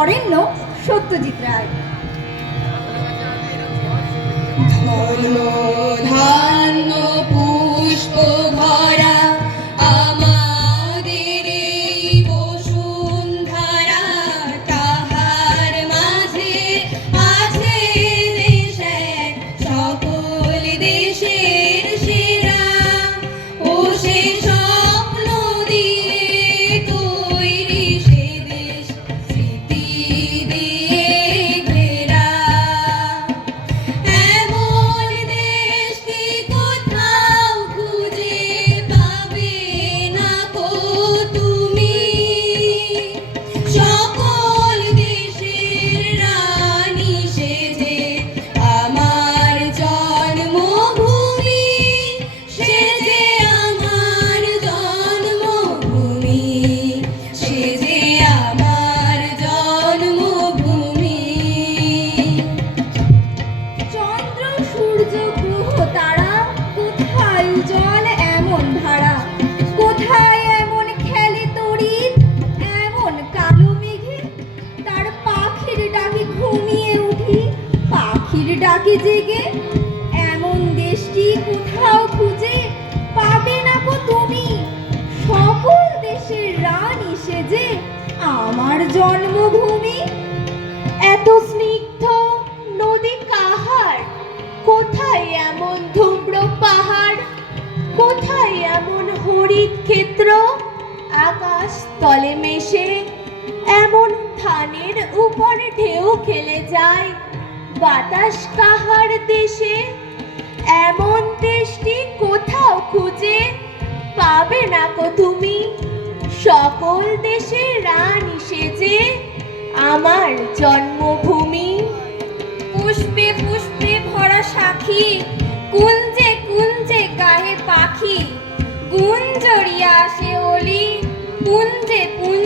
বরেণ্য সত্যজিৎ রায়। ধন ধান্য পুষ্প ভরা আমাদের এই বসুন্ধরা, তাহার মাঝে আছে দেশ এক, সকল দেশের সেরা। ও সে স্বপ্ন দিয়ে তৈরি সে দেশ, স্মৃতি দিয়ে ঘেরা। এমন দেশ কি কোথাও খুঁজে পাবে না কো তুমি, সকল দেশের রানী সে যে আমার জন্মভূমি, সে যে আমার জন্মভূমি, সে যে আমার জন্মভূমি। চন্দ্র সূর্য গ্রহ তারা, কোথায় উজ্জ্বল এমন ধারা, কোথায় এমন খেলে তড়িৎ, এমন কালো মেঘে তার পাখির ডাকে ঘুমিয়ে উঠি, পাখির ডাকে জেগে। এমন দেশটি কোথাও খুঁজে পাবে না গো তুমি, সকল দেশের রানী সেজে আমার জন্মভূমি। এত স্নিগ্ধ নদী কাহার, কোথায় এমন ধুম্র পাহাড়, কোথায় এমন হরিৎ ক্ষেত্র, আকাশ তলে মেশে এমন ধানের উপর ঢেউ খেলে যায়, বাতাস কাহার দেশে। এমন দেশটি কোথাও খুঁজে পাবে না কো তুমি, সকল দেশের রানী সেজে আমার জন্মভূমি। পুষ্পে পুষ্পে ভরা সাখী, কুঞ্জে কুঞ্জে গায়ে পাখি, গুঞ্জরিয়া আসে অলি, পুঞ্জে পুঞ্জে